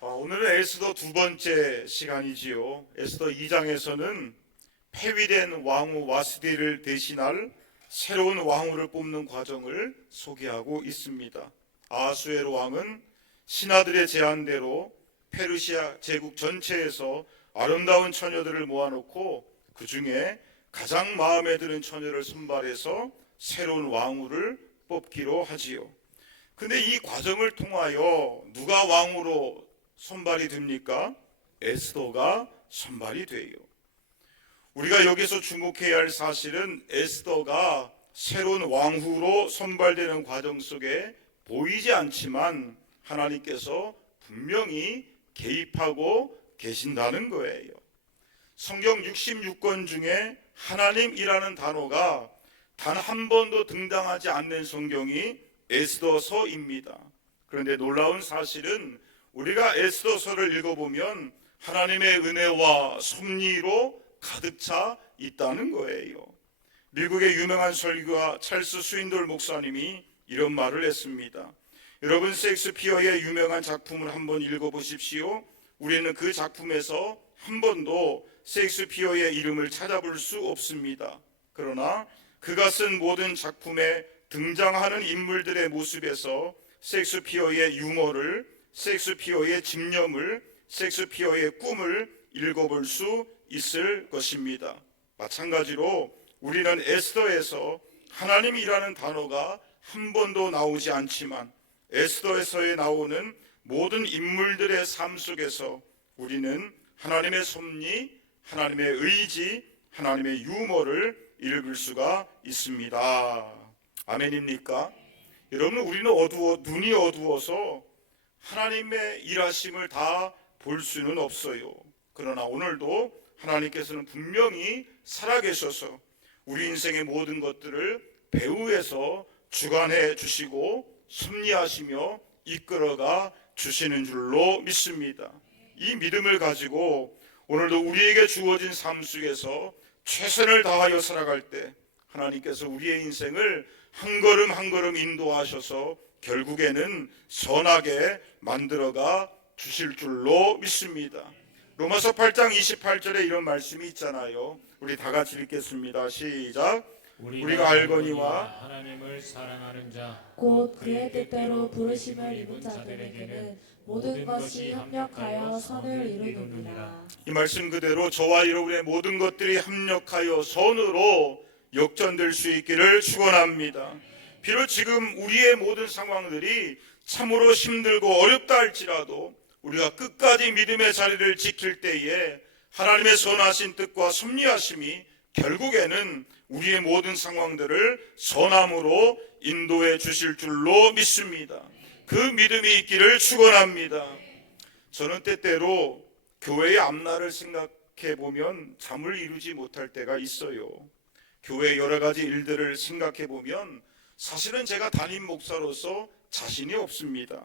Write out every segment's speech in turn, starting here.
오늘은 에스더 두 번째 시간이지요. 에스더 2장에서는 폐위된 왕후 와스디를 대신할 새로운 왕후를 뽑는 과정을 소개하고 있습니다. 아하수에로 왕은 신하들의 제안대로 페르시아 제국 전체에서 아름다운 처녀들을 모아놓고 그 중에 가장 마음에 드는 처녀를 선발해서 새로운 왕후를 뽑기로 하지요. 근데 이 과정을 통하여 누가 왕후로 선발이 됩니까? 에스더가 선발이 돼요. 우리가 여기서 주목해야 할 사실은 에스더가 새로운 왕후로 선발되는 과정 속에 보이지 않지만 하나님께서 분명히 개입하고 계신다는 거예요. 성경 66권 중에 하나님이라는 단어가 단 한 번도 등장하지 않는 성경이 에스더서입니다. 그런데 놀라운 사실은 우리가 에스더서를 읽어보면 하나님의 은혜와 섭리로 가득 차 있다는 거예요. 미국의 유명한 설교가 찰스 스윈돌 목사님이 이런 말을 했습니다. 여러분, 셰익스피어의 유명한 작품을 한번 읽어보십시오. 우리는 그 작품에서 한 번도 셰익스피어의 이름을 찾아볼 수 없습니다. 그러나 그가 쓴 모든 작품에 등장하는 인물들의 모습에서 셰익스피어의 유머를, 셰익스피어의 집념을, 셰익스피어의 꿈을 읽어볼 수 있을 것입니다. 마찬가지로 우리는 에스더에서 하나님이라는 단어가 한 번도 나오지 않지만 에스더에서에 나오는 모든 인물들의 삶 속에서 우리는 하나님의 섭리, 하나님의 의지, 하나님의 유머를 읽을 수가 있습니다. 아멘입니까? 여러분, 우리는 눈이 어두워서 하나님의 일하심을 다 볼 수는 없어요. 그러나 오늘도 하나님께서는 분명히 살아계셔서 우리 인생의 모든 것들을 배후에서 주관해 주시고 섭리하시며 이끌어가 주시는 줄로 믿습니다. 이 믿음을 가지고 오늘도 우리에게 주어진 삶 속에서 최선을 다하여 살아갈 때 하나님께서 우리의 인생을 한 걸음 한 걸음 인도하셔서 결국에는 선하게 만들어가 주실 줄로 믿습니다. 로마서 8장 28절에 이런 말씀이 있잖아요. 우리 다 같이 읽겠습니다. 시작. 우리가 알거니와 하나님을 사랑하는 자 곧 그의 뜻대로 부르심을 입은 자들에게는 모든 것이 협력하여 선을 이루느니라. 이 말씀 그대로 저와 여러분의 모든 것들이 합력하여 선으로 역전될 수 있기를 축원합니다. 비록 지금 우리의 모든 상황들이 참으로 힘들고 어렵다 할지라도 우리가 끝까지 믿음의 자리를 지킬 때에 하나님의 선하신 뜻과 섭리하심이 결국에는 우리의 모든 상황들을 선함으로 인도해 주실 줄로 믿습니다. 그 믿음이 있기를 축원합니다. 저는 때때로 교회의 앞날을 생각해 보면 잠을 이루지 못할 때가 있어요. 교회의 여러 가지 일들을 생각해 보면 사실은 제가 담임 목사로서 자신이 없습니다.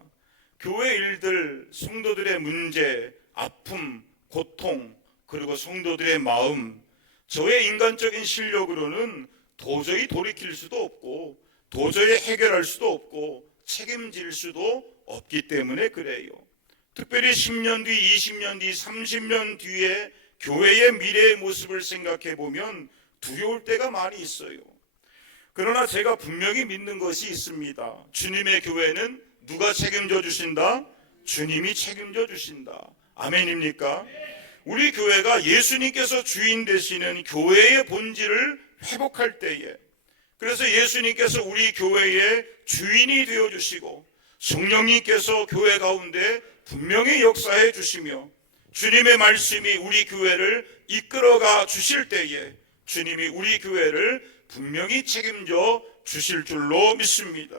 교회 일들, 성도들의 문제, 아픔, 고통, 그리고 성도들의 마음, 저의 인간적인 실력으로는 도저히 돌이킬 수도 없고 도저히 해결할 수도 없고 책임질 수도 없기 때문에 그래요. 특별히 10년 뒤, 20년 뒤, 30년 뒤에 교회의 미래의 모습을 생각해 보면 두려울 때가 많이 있어요. 그러나 제가 분명히 믿는 것이 있습니다. 주님의 교회는 누가 책임져 주신다? 주님이 책임져 주신다. 아멘입니까? 우리 교회가 예수님께서 주인 되시는 교회의 본질을 회복할 때에, 그래서 예수님께서 우리 교회의 주인이 되어 주시고 성령님께서 교회 가운데 분명히 역사해 주시며 주님의 말씀이 우리 교회를 이끌어가 주실 때에 주님이 우리 교회를 분명히 책임져 주실 줄로 믿습니다.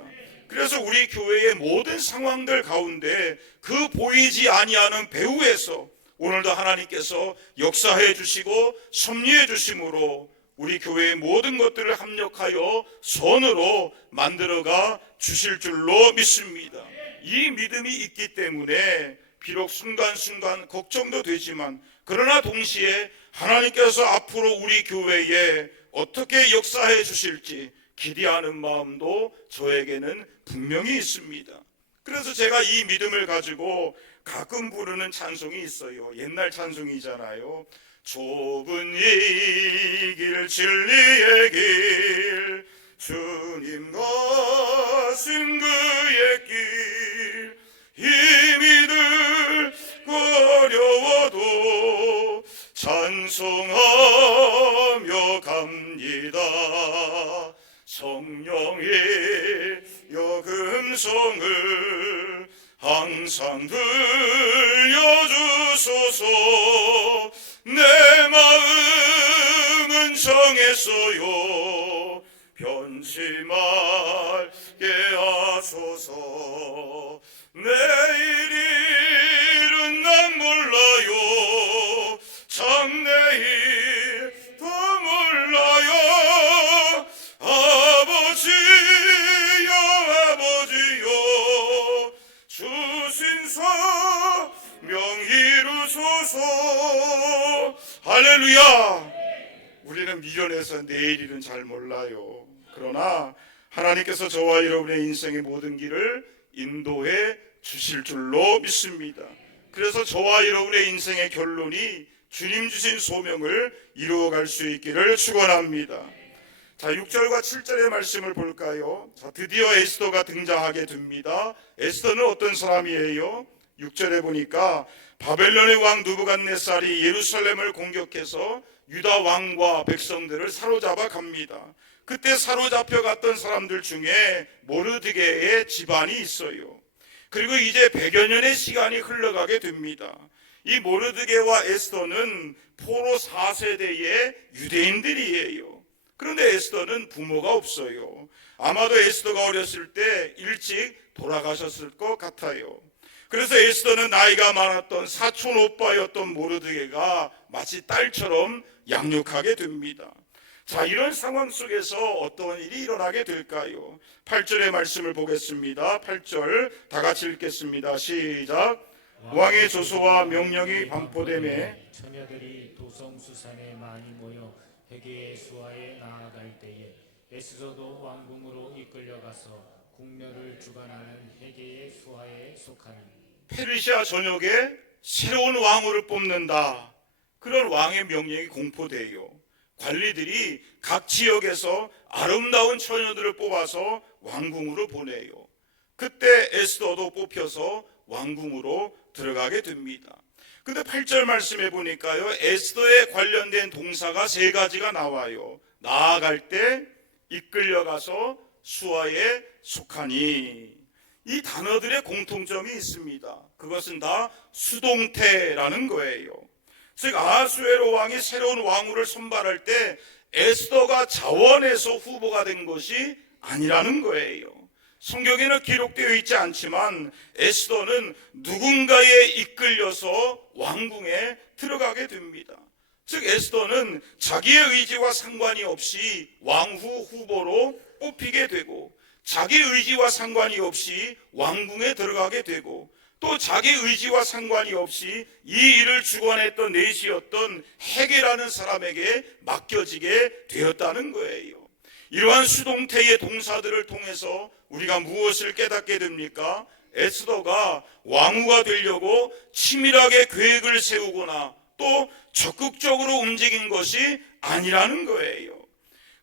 그래서 우리 교회의 모든 상황들 가운데 그 보이지 아니하는 배후에서 오늘도 하나님께서 역사해 주시고 섭리해 주심으로 우리 교회의 모든 것들을 합력하여 선으로 만들어가 주실 줄로 믿습니다. 이 믿음이 있기 때문에 비록 순간순간 걱정도 되지만 그러나 동시에 하나님께서 앞으로 우리 교회에 어떻게 역사해 주실지 기대하는 마음도 저에게는 분명히 있습니다. 그래서 제가 이 믿음을 가지고 가끔 부르는 찬송이 있어요. 옛날 찬송이잖아요. 좁은 이 길 진리의 길 주님 가신 그의 길 힘이 들고 어려워도 찬송하며 갑니다. 성령의 여금성을 항상 들려주소서. 내 마음은 정했어요. 변치 말게 하소서. 내일은 난 몰라요. 장래일도 몰라요. 아버지여 아버지여 주신 사명 이루소서. 할렐루야. 우리는 미련해서 내일일은 잘 몰라요. 그러나 하나님께서 저와 여러분의 인생의 모든 길을 인도해 주실 줄로 믿습니다. 그래서 저와 여러분의 인생의 결론이 주님 주신 소명을 이루어갈 수 있기를 축원합니다. 자, 6절과 7절의 말씀을 볼까요? 자, 드디어 에스더가 등장하게 됩니다. 에스더는 어떤 사람이에요? 6절에 보니까 바벨론의 왕 느부갓네살이 예루살렘을 공격해서 유다 왕과 백성들을 사로잡아 갑니다. 그때 사로잡혀 갔던 사람들 중에 모르드게의 집안이 있어요. 그리고 이제 100여 년의 시간이 흘러가게 됩니다. 이 모르드게와 에스더는 포로 4세대의 유대인들이에요. 그런데 에스더는 부모가 없어요. 아마도 에스더가 어렸을 때 일찍 돌아가셨을 것 같아요. 그래서 에스더는 나이가 많았던 사촌 오빠였던 모르드게가 마치 딸처럼 양육하게 됩니다. 자, 이런 상황 속에서 어떤 일이 일어나게 될까요? 8절의 말씀을 보겠습니다. 8절 다 같이 읽겠습니다. 시작. 왕의 조서와 명령이 반포되매 처녀들이 도성수산에 많이 모여 회개의 수하에 나아갈 때에 에스더도 왕궁으로 이끌려가서 궁녀를 주관하는 회개의 수하에 속하니 페르시아 전역에 새로운 왕후를 뽑는다. 그런 왕의 명령이 공포돼요. 관리들이 각 지역에서 아름다운 처녀들을 뽑아서 왕궁으로 보내요. 그때 에스더도 뽑혀서 왕궁으로 들어가게 됩니다. 근데 8절 말씀해 보니까요, 에스더에 관련된 동사가 3가지가 나와요. 나아갈 때, 이끌려가서, 수하에 속하니. 이 단어들의 공통점이 있습니다. 그것은 다 수동태라는 거예요. 즉 아하수에로 왕이 새로운 왕후를 선발할 때 에스더가 자원해서 후보가 된 것이 아니라는 거예요. 성경에는 기록되어 있지 않지만 에스더는 누군가에 이끌려서 왕궁에 들어가게 됩니다. 즉 에스더는 자기의 의지와 상관이 없이 왕후 후보로 뽑히게 되고 자기 의지와 상관이 없이 왕궁에 들어가게 되고 또 자기 의지와 상관이 없이 이 일을 주관했던 내시였던 헤게라는 사람에게 맡겨지게 되었다는 거예요. 이러한 수동태의 동사들을 통해서 우리가 무엇을 깨닫게 됩니까? 에스더가 왕후가 되려고 치밀하게 계획을 세우거나 또 적극적으로 움직인 것이 아니라는 거예요.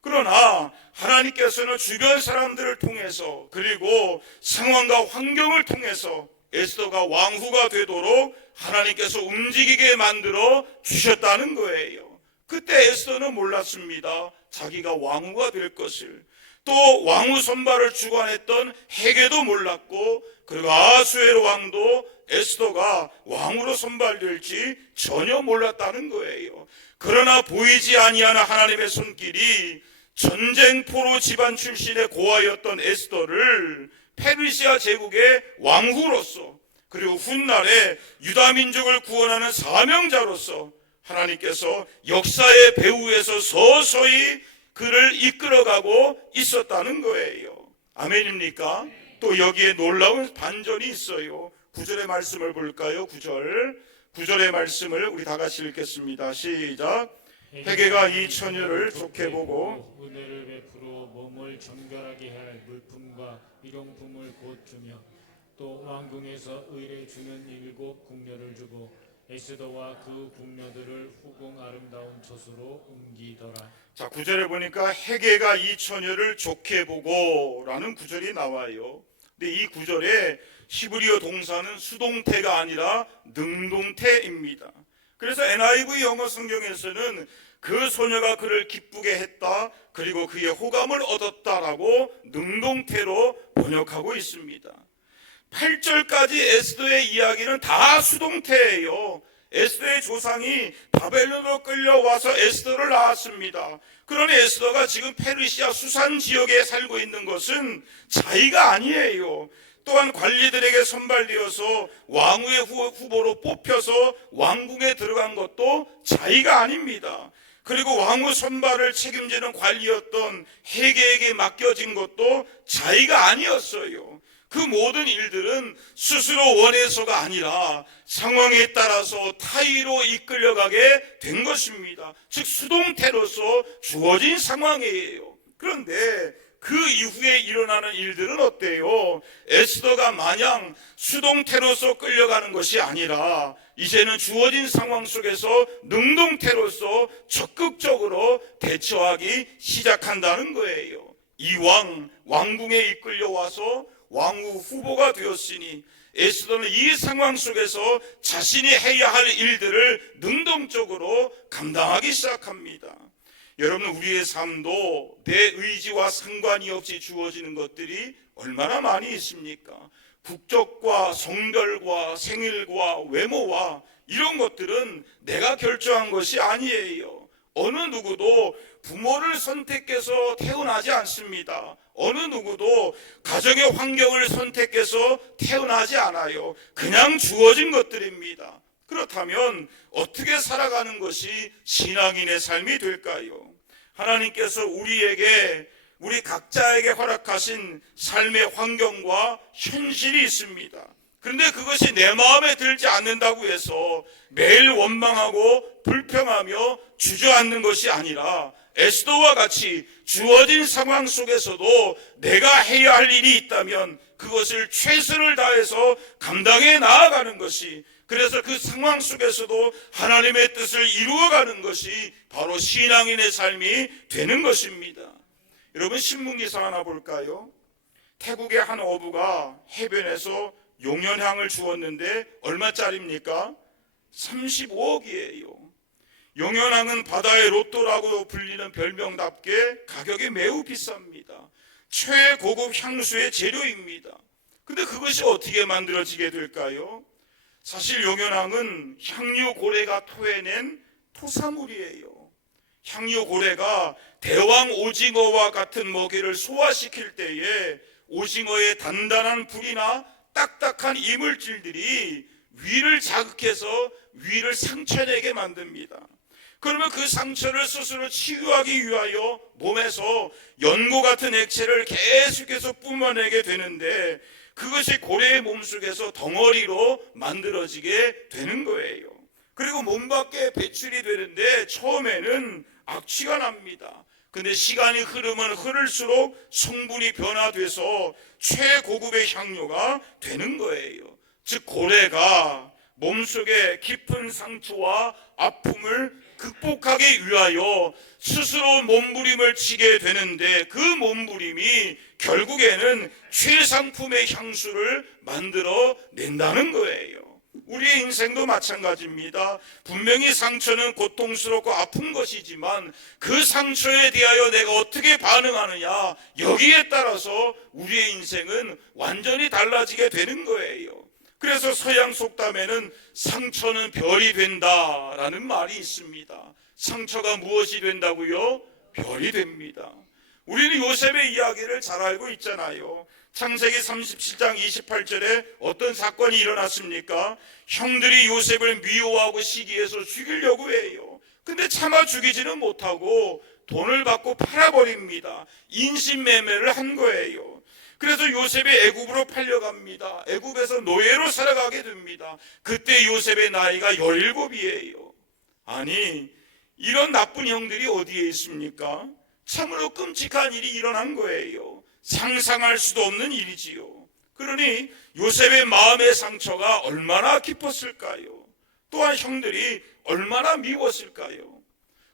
그러나 하나님께서는 주변 사람들을 통해서 그리고 상황과 환경을 통해서 에스더가 왕후가 되도록 하나님께서 움직이게 만들어 주셨다는 거예요. 그때 에스더는 몰랐습니다. 자기가 왕후가 될 것을. 또 왕후 선발을 주관했던 헤게도 몰랐고 그리고 아하수에로 왕도 에스더가 왕후로 선발될지 전혀 몰랐다는 거예요. 그러나 보이지 아니하는 하나님의 손길이 전쟁 포로 집안 출신의 고아였던 에스더를 페르시아 제국의 왕후로서 그리고 훗날에 유다 민족을 구원하는 사명자로서 하나님께서 역사의 배후에서 서서히 그를 이끌어가고 있었다는 거예요. 아멘입니까? 또 여기에 놀라운 반전이 있어요. 9절의 말씀을 볼까요? 9절의 말씀을 우리 다 같이 읽겠습니다. 시작. 헤게가 이 처녀를 좋게 보고 은혜를 베풀어 몸을 정결하게 할 물품과 일용품을 곧 주며 또 왕궁에서 의뢰 주는 7 궁녀를 주고 에스더와 그 궁녀들을 후궁 아름다운 처소로 옮기더라. 자, 9절에 보니까 헤게가 이 처녀를 좋게 보고라는 구절이 나와요. 근데 이 구절에 히브리어 동사는 수동태가 아니라 능동태입니다. 그래서 NIV 영어 성경에서는 그 소녀가 그를 기쁘게 했다, 그리고 그의 호감을 얻었다라고 능동태로 번역하고 있습니다. 8절까지 에스더의 이야기는 다 수동태예요. 에스더의 조상이 바벨론으로 끌려와서 에스더를 낳았습니다. 그러니 에스더가 지금 페르시아 수산 지역에 살고 있는 것은 자의가 아니에요. 또한 관리들에게 선발되어서 왕후의 후보로 뽑혀서 왕궁에 들어간 것도 자의가 아닙니다. 그리고 왕후 선발을 책임지는 관리였던 헤게에게 맡겨진 것도 자의가 아니었어요. 그 모든 일들은 스스로 원해서가 아니라 상황에 따라서 타의로 이끌려가게 된 것입니다. 즉 수동태로서 주어진 상황이에요. 그런데 그 이후에 일어나는 일들은 어때요? 에스더가 마냥 수동태로서 끌려가는 것이 아니라 이제는 주어진 상황 속에서 능동태로서 적극적으로 대처하기 시작한다는 거예요. 이왕 왕궁에 이끌려와서 왕후 후보가 되었으니 에스더는 이 상황 속에서 자신이 해야 할 일들을 능동적으로 감당하기 시작합니다. 여러분, 우리의 삶도 내 의지와 상관이 없이 주어지는 것들이 얼마나 많이 있습니까? 국적과 성별과 생일과 외모와 이런 것들은 내가 결정한 것이 아니에요. 어느 누구도 부모를 선택해서 태어나지 않습니다. 어느 누구도 가정의 환경을 선택해서 태어나지 않아요. 그냥 주어진 것들입니다. 그렇다면 어떻게 살아가는 것이 신앙인의 삶이 될까요? 하나님께서 우리 각자에게 허락하신 삶의 환경과 현실이 있습니다. 그런데 그것이 내 마음에 들지 않는다고 해서 매일 원망하고 불평하며 주저앉는 것이 아니라 에스더와 같이 주어진 상황 속에서도 내가 해야 할 일이 있다면 그것을 최선을 다해서 감당해 나아가는 것이, 그래서 그 상황 속에서도 하나님의 뜻을 이루어가는 것이 바로 신앙인의 삶이 되는 것입니다. 여러분, 신문기사 하나 볼까요? 태국의 한 어부가 해변에서 용연향을 주었는데 얼마짜리입니까? 35억이에요. 용연향은 바다의 로또라고 불리는 별명답게 가격이 매우 비쌉니다. 최고급 향수의 재료입니다. 근데 그것이 어떻게 만들어지게 될까요? 사실 용연향은 향유고래가 토해낸 토사물이에요. 향유고래가 대왕 오징어와 같은 먹이를 소화시킬 때에 오징어의 단단한 불이나 딱딱한 이물질들이 위를 자극해서 위를 상처내게 만듭니다. 그러면 그 상처를 스스로 치유하기 위하여 몸에서 연고 같은 액체를 계속해서 뿜어내게 되는데 그것이 고래의 몸속에서 덩어리로 만들어지게 되는 거예요. 그리고 몸 밖에 배출이 되는데 처음에는 악취가 납니다. 근데 시간이 흐르면 흐를수록 성분이 변화돼서 최고급의 향료가 되는 거예요. 즉 고래가 몸속에 깊은 상처와 아픔을 극복하기 위하여 스스로 몸부림을 치게 되는데 그 몸부림이 결국에는 최상품의 향수를 만들어 낸다는 거예요. 우리의 인생도 마찬가지입니다. 분명히 상처는 고통스럽고 아픈 것이지만 그 상처에 대하여 내가 어떻게 반응하느냐, 여기에 따라서 우리의 인생은 완전히 달라지게 되는 거예요. 그래서 서양 속담에는 상처는 별이 된다라는 말이 있습니다. 상처가 무엇이 된다고요? 별이 됩니다. 우리는 요셉의 이야기를 잘 알고 있잖아요. 창세기 37장 28절에 어떤 사건이 일어났습니까? 형들이 요셉을 미워하고 시기해서 죽이려고 해요. 근데 차마 죽이지는 못하고 돈을 받고 팔아버립니다. 인신매매를 한 거예요. 그래서 요셉이 애굽으로 팔려갑니다. 애굽에서 노예로 살아가게 됩니다. 그때 요셉의 나이가 17이에요. 아니, 이런 나쁜 형들이 어디에 있습니까? 참으로 끔찍한 일이 일어난 거예요. 상상할 수도 없는 일이지요. 그러니 요셉의 마음의 상처가 얼마나 깊었을까요? 또한 형들이 얼마나 미웠을까요?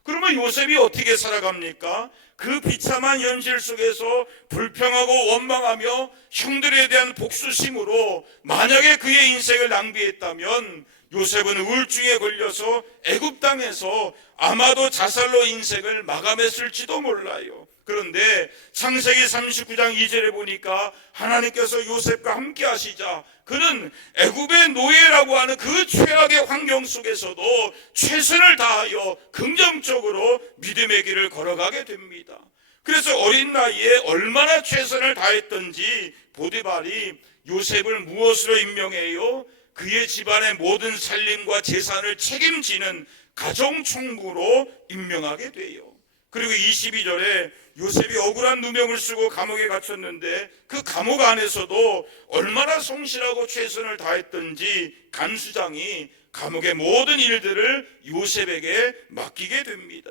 그러면 요셉이 어떻게 살아갑니까? 그 비참한 현실 속에서 불평하고 원망하며 형들에 대한 복수심으로 만약에 그의 인생을 낭비했다면 요셉은 우울증에 걸려서 애굽 땅에서 아마도 자살로 인생을 마감했을지도 몰라요. 그런데 창세기 39장 2절에 보니까 하나님께서 요셉과 함께 하시자 그는 애굽의 노예라고 하는 그 최악의 환경 속에서도 최선을 다하여 긍정적으로 믿음의 길을 걸어가게 됩니다. 그래서 어린 나이에 얼마나 최선을 다했던지 보디발이 요셉을 무엇으로 임명해요? 그의 집안의 모든 살림과 재산을 책임지는 가정총무로 임명하게 돼요. 그리고 22절에 요셉이 억울한 누명을 쓰고 감옥에 갇혔는데 그 감옥 안에서도 얼마나 성실하고 최선을 다했던지 간수장이 감옥의 모든 일들을 요셉에게 맡기게 됩니다.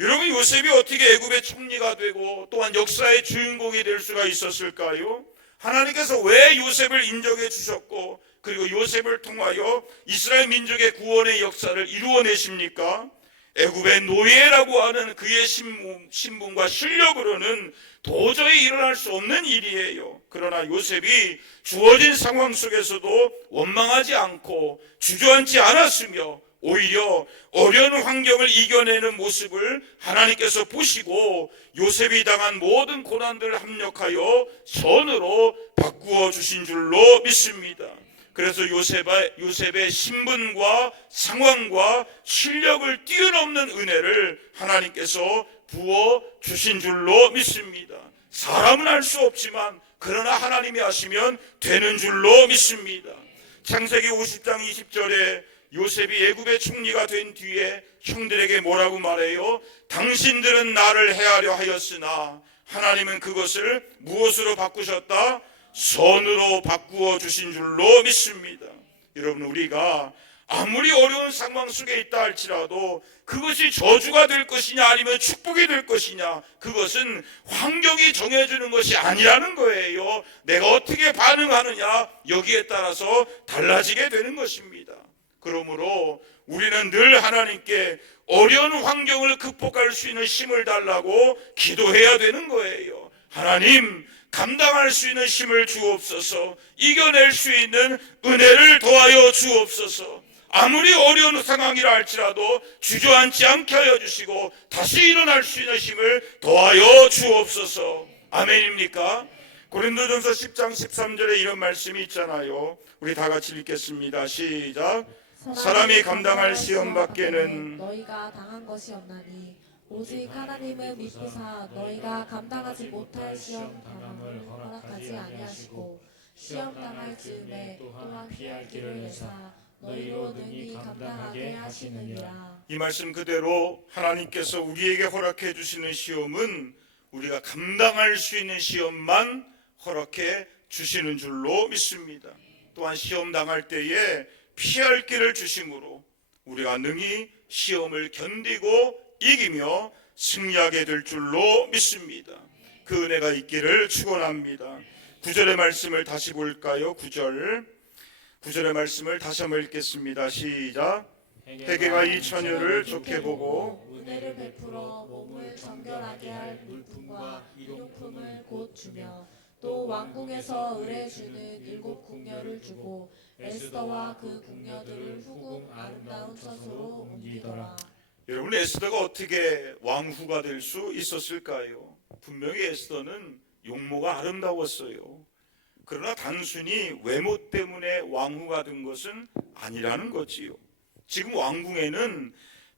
여러분, 요셉이 어떻게 애굽의 총리가 되고 또한 역사의 주인공이 될 수가 있었을까요? 하나님께서 왜 요셉을 인정해 주셨고 그리고 요셉을 통하여 이스라엘 민족의 구원의 역사를 이루어내십니까? 애굽의 노예라고 하는 그의 신분과 실력으로는 도저히 일어날 수 없는 일이에요. 그러나 요셉이 주어진 상황 속에서도 원망하지 않고 주저앉지 않았으며 오히려 어려운 환경을 이겨내는 모습을 하나님께서 보시고 요셉이 당한 모든 고난들을 합력하여 선으로 바꾸어 주신 줄로 믿습니다. 그래서 요셉의 신분과 상황과 실력을 뛰어넘는 은혜를 하나님께서 부어 주신 줄로 믿습니다. 사람은 알 수 없지만 그러나 하나님이 하시면 되는 줄로 믿습니다. 창세기 50장 20절에 요셉이 애굽의 총리가 된 뒤에 형들에게 뭐라고 말해요? 당신들은 나를 해하려 하였으나 하나님은 그것을 무엇으로 바꾸셨다? 선으로 바꾸어 주신 줄로 믿습니다. 여러분, 우리가 아무리 어려운 상황 속에 있다 할지라도 그것이 저주가 될 것이냐 아니면 축복이 될 것이냐, 그것은 환경이 정해주는 것이 아니라는 거예요. 내가 어떻게 반응하느냐, 여기에 따라서 달라지게 되는 것입니다. 그러므로 우리는 늘 하나님께 어려운 환경을 극복할 수 있는 힘을 달라고 기도해야 되는 거예요. 하나님, 감당할 수 있는 힘을 주옵소서. 이겨낼 수 있는 은혜를 더하여 주옵소서. 아무리 어려운 상황이라 할지라도 주저앉지 않게 하여 주시고 다시 일어날 수 있는 힘을 더하여 주옵소서. 아멘입니까? 고린도전서 10장 13절에 이런 말씀이 있잖아요. 우리 다 같이 읽겠습니다. 시작. 사람이 감당할 시험 밖에는 너희가 당한 것이 없나니 오직 하나님은 믿으사 너희가 감당하지 못할 시험 당함을 허락하지 아니하시고 시험 당할 즈음에 또한 피할 길을 내사 너희로 능히 감당하게 하시느니라. 이 말씀 그대로 하나님께서 우리에게 허락해 주시는 시험은 우리가 감당할 수 있는 시험만 허락해 주시는 줄로 믿습니다. 또한 시험 당할 때에 피할 길을 주심으로 우리가 능히 시험을 견디고 이기며 승리하게 될 줄로 믿습니다. 그 은혜가 있기를 축원합니다. 9절의 말씀을 다시 볼까요? 9절의 말씀을 다시 한번 읽겠습니다. 시작. 회개가 이 처녀를 좋게 보고 은혜를 베풀어 몸을 정결하게 할 물품과 일용품을 곧 주며 또 왕궁에서 의뢰주는 7 궁녀를 주고 에스더와 그 궁녀들을 후궁 아름다운 처소로 옮기더라. 여러분, 에스더가 어떻게 왕후가 될 수 있었을까요? 분명히 에스더는 용모가 아름다웠어요. 그러나 단순히 외모 때문에 왕후가 된 것은 아니라는 거지요. 지금 왕궁에는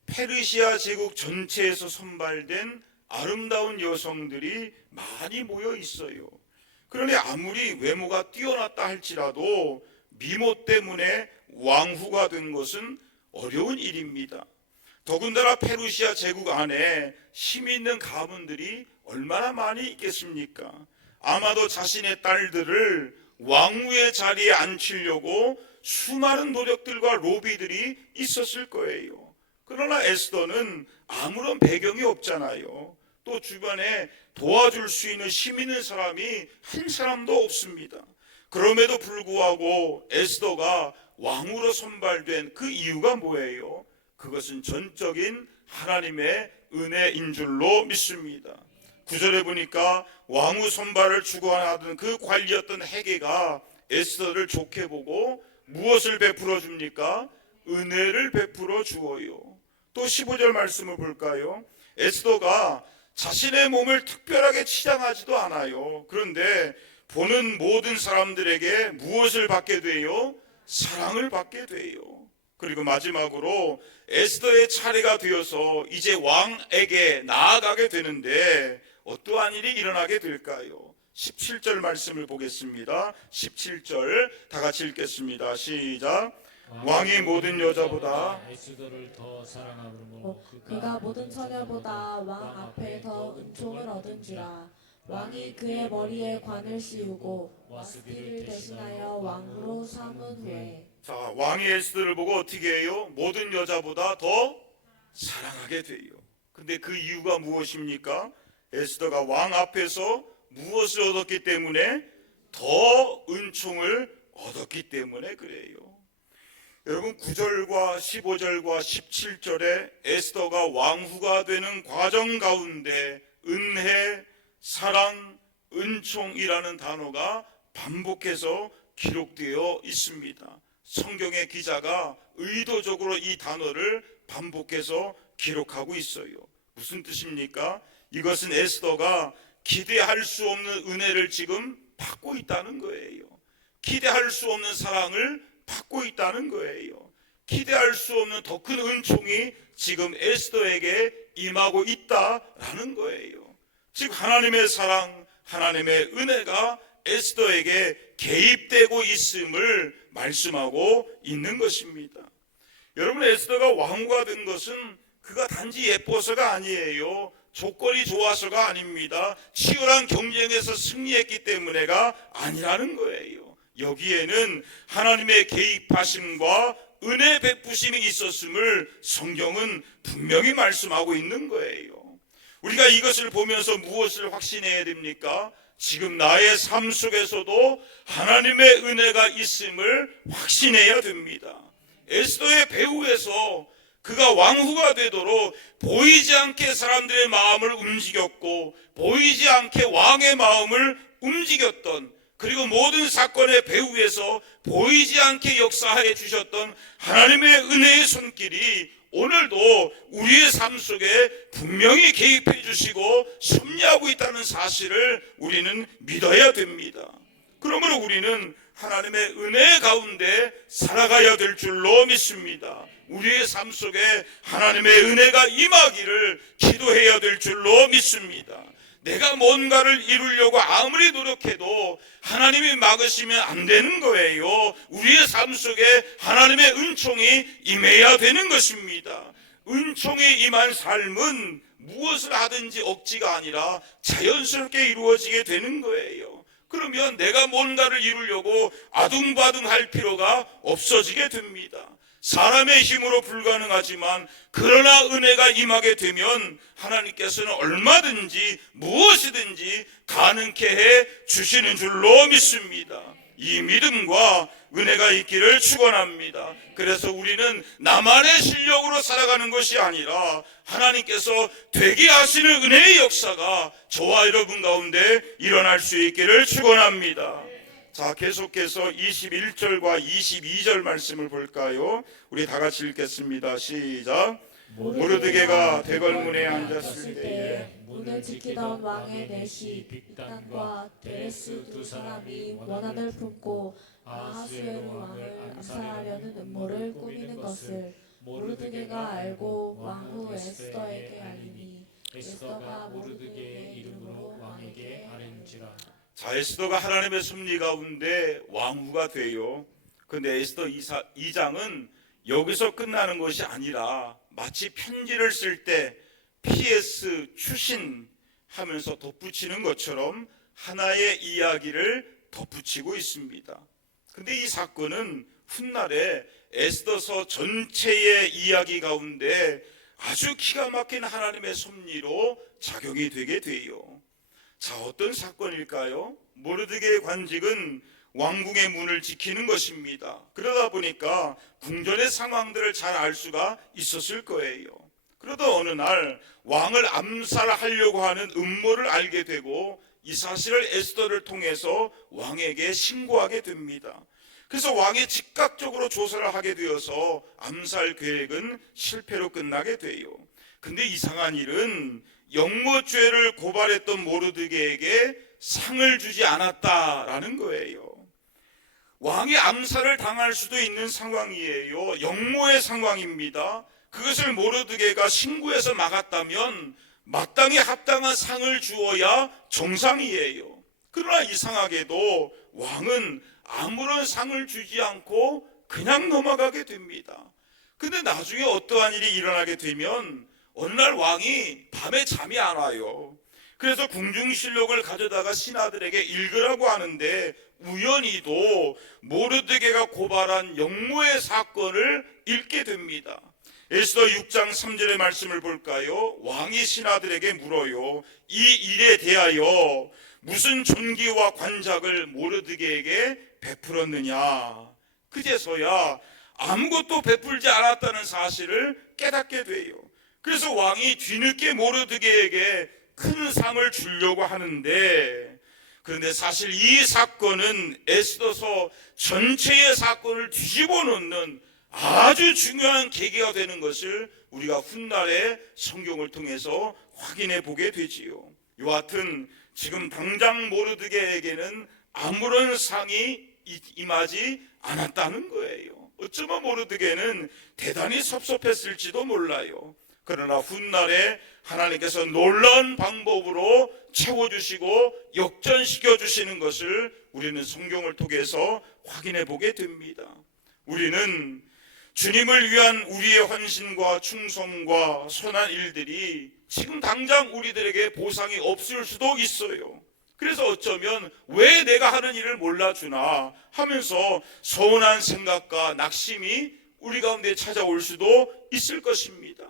페르시아 제국 전체에서 선발된 아름다운 여성들이 많이 모여 있어요. 그러니 아무리 외모가 뛰어났다 할지라도 미모 때문에 왕후가 된 것은 어려운 일입니다. 더군다나 페르시아 제국 안에 힘 있는 가문들이 얼마나 많이 있겠습니까? 아마도 자신의 딸들을 왕후의 자리에 앉히려고 수많은 노력들과 로비들이 있었을 거예요. 그러나 에스더는 아무런 배경이 없잖아요. 또 주변에 도와줄 수 있는 힘 있는 사람이 한 사람도 없습니다. 그럼에도 불구하고 에스더가 왕으로 선발된 그 이유가 뭐예요? 그것은 전적인 하나님의 은혜인 줄로 믿습니다. 9절에 보니까 왕후 선발을 주관하던 그 관리였던 헤게가 에스더를 좋게 보고 무엇을 베풀어 줍니까? 은혜를 베풀어 주어요. 또 15절 말씀을 볼까요? 에스더가 자신의 몸을 특별하게 치장하지도 않아요. 그런데 보는 모든 사람들에게 무엇을 받게 돼요? 사랑을 받게 돼요. 그리고 마지막으로 에스더의 차례가 되어서 이제 왕에게 나아가게 되는데 어떠한 일이 일어나게 될까요? 17절 말씀을 보겠습니다. 17절 다 같이 읽겠습니다. 시작. 왕이 모든 여자보다 에스더를 더 사랑하므로 그가 모든 처녀보다 왕 앞에 더 은총을 얻은지라. 왕이 그의 머리에 관을 씌우고 와스티를 대신하여 왕으로 삼은 후에. 자, 왕이 에스더를 보고 어떻게 해요? 모든 여자보다 더 사랑하게 돼요. 근데 그 이유가 무엇입니까? 에스더가 왕 앞에서 무엇을 얻었기 때문에? 더 은총을 얻었기 때문에 그래요. 여러분 9절과 15절과 17절에 에스더가 왕후가 되는 과정 가운데 은혜, 사랑, 은총이라는 단어가 반복해서 기록되어 있습니다. 성경의 기자가 의도적으로 이 단어를 반복해서 기록하고 있어요. 무슨 뜻입니까? 이것은 에스더가 기대할 수 없는 은혜를 지금 받고 있다는 거예요. 기대할 수 없는 사랑을 받고 있다는 거예요. 기대할 수 없는 더 큰 은총이 지금 에스더에게 임하고 있다라는 거예요. 즉 하나님의 사랑, 하나님의 은혜가 에스더에게 개입되고 있음을 말씀하고 있는 것입니다. 여러분 에스더가 왕후가 된 것은 그가 단지 예뻐서가 아니에요. 조건이 좋아서가 아닙니다. 치열한 경쟁에서 승리했기 때문에가 아니라는 거예요. 여기에는 하나님의 개입하심과 은혜 베푸심이 있었음을 성경은 분명히 말씀하고 있는 거예요. 우리가 이것을 보면서 무엇을 확신해야 됩니까? 지금 나의 삶 속에서도 하나님의 은혜가 있음을 확신해야 됩니다. 에스더의 배후에서 그가 왕후가 되도록 보이지 않게 사람들의 마음을 움직였고 보이지 않게 왕의 마음을 움직였던, 그리고 모든 사건의 배후에서 보이지 않게 역사해 주셨던 하나님의 은혜의 손길이 오늘도 우리의 삶 속에 분명히 개입해 주시고 섭리하고 있다는 사실을 우리는 믿어야 됩니다. 그러므로 우리는 하나님의 은혜 가운데 살아가야 될 줄로 믿습니다. 우리의 삶 속에 하나님의 은혜가 임하기를 기도해야 될 줄로 믿습니다. 내가 뭔가를 이루려고 아무리 노력해도 하나님이 막으시면 안 되는 거예요. 우리의 삶 속에 하나님의 은총이 임해야 되는 것입니다. 은총이 임한 삶은 무엇을 하든지 억지가 아니라 자연스럽게 이루어지게 되는 거예요. 그러면 내가 뭔가를 이루려고 아둥바둥할 필요가 없어지게 됩니다. 사람의 힘으로 불가능하지만 그러나 은혜가 임하게 되면 하나님께서는 얼마든지 무엇이든지 가능케 해 주시는 줄로 믿습니다. 이 믿음과 은혜가 있기를 축원합니다. 그래서 우리는 나만의 실력으로 살아가는 것이 아니라 하나님께서 되게 하시는 은혜의 역사가 저와 여러분 가운데 일어날 수 있기를 축원합니다. 자, 계속해서 21절과 22절 말씀을 볼까요? 우리 다 같이 읽겠습니다. 시작. 모르드게가 대궐문에 앉았을 때에 문을 지키던 왕의 내시 빅단과 데레스 두 사람이 원한을 품고 아하수에로 왕을 암살하려는 음모를 꾸미는 것을 모르드게가 알고 왕후 에스더에게 알리니 에스더가 모르드게의 이름으로 왕에게 아뢰는지라. 자, 에스더가 하나님의 섭리 가운데 왕후가 돼요. 그런데 에스더 2장은 여기서 끝나는 것이 아니라 마치 편지를 쓸 때 PS 추신 하면서 덧붙이는 것처럼 하나의 이야기를 덧붙이고 있습니다. 그런데 이 사건은 훗날에 에스더서 전체의 이야기 가운데 아주 기가 막힌 하나님의 섭리로 작용이 되게 돼요. 자, 어떤 사건일까요? 모르드게의 관직은 왕궁의 문을 지키는 것입니다. 그러다 보니까 궁전의 상황들을 잘 알 수가 있었을 거예요. 그러다 어느 날 왕을 암살하려고 하는 음모를 알게 되고 이 사실을 에스더를 통해서 왕에게 신고하게 됩니다. 그래서 왕이 즉각적으로 조사를 하게 되어서 암살 계획은 실패로 끝나게 돼요. 근데 이상한 일은 영모죄를 고발했던 모르드게에게 상을 주지 않았다라는 거예요. 왕이 암살을 당할 수도 있는 상황이에요. 영모의 상황입니다. 그것을 모르드게가 신고해서 막았다면 마땅히 합당한 상을 주어야 정상이에요. 그러나 이상하게도 왕은 아무런 상을 주지 않고 그냥 넘어가게 됩니다. 근데 나중에 어떠한 일이 일어나게 되면 어느 날 왕이 밤에 잠이 안 와요. 그래서 궁중실록을 가져다가 신하들에게 읽으라고 하는데 우연히도 모르드게가 고발한 영모의 사건을 읽게 됩니다. 에스더 6장 3절의 말씀을 볼까요? 왕이 신하들에게 물어요. 이 일에 대하여 무슨 존귀와 관작을 모르드게에게 베풀었느냐? 그제서야 아무것도 베풀지 않았다는 사실을 깨닫게 돼요. 그래서 왕이 뒤늦게 모르드게에게 큰 상을 주려고 하는데, 그런데 사실 이 사건은 에스더서 전체의 사건을 뒤집어 놓는 아주 중요한 계기가 되는 것을 우리가 훗날에 성경을 통해서 확인해 보게 되지요. 이와 같은 지금 당장 모르드게에게는 아무런 상이 임하지 않았다는 거예요. 어쩌면 모르드게는 대단히 섭섭했을지도 몰라요. 그러나 훗날에 하나님께서 놀라운 방법으로 채워주시고 역전시켜 주시는 것을 우리는 성경을 통해서 확인해 보게 됩니다. 우리는 주님을 위한 우리의 헌신과 충성과 선한 일들이 지금 당장 우리들에게 보상이 없을 수도 있어요. 그래서 어쩌면 왜 내가 하는 일을 몰라주나 하면서 서운한 생각과 낙심이 우리 가운데 찾아올 수도 있을 것입니다.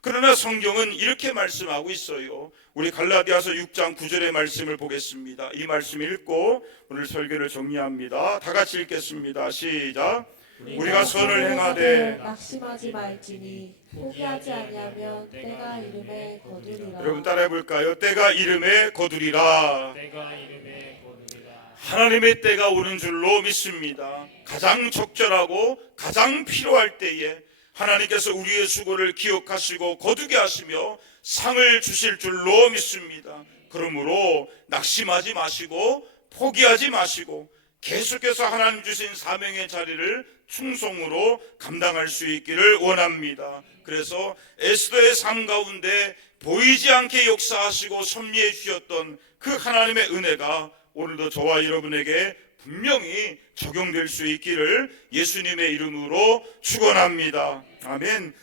그러나 성경은 이렇게 말씀하고 있어요. 우리 갈라디아서 6장 9절의 말씀을 보겠습니다. 이 말씀 읽고 오늘 설교를 정리합니다. 다 같이 읽겠습니다. 시작. 우리가 선을 행하되 낙심하지 말지니 포기하지 아니하면 때가 이름에 거두리라. 여러분 따라해 볼까요? 때가 이름에 거두리라. 때가 이름에 거두리라. 하나님의 때가 오는 줄로 믿습니다. 가장 적절하고 가장 필요할 때에 하나님께서 우리의 수고를 기억하시고 거두게 하시며 상을 주실 줄로 믿습니다. 그러므로 낙심하지 마시고 포기하지 마시고 계속해서 하나님 주신 사명의 자리를 충성으로 감당할 수 있기를 원합니다. 그래서 에스더의 삶 가운데 보이지 않게 역사하시고 섭리해 주셨던 그 하나님의 은혜가 오늘도 저와 여러분에게 분명히 적용될 수 있기를 예수님의 이름으로 축원합니다. 아멘.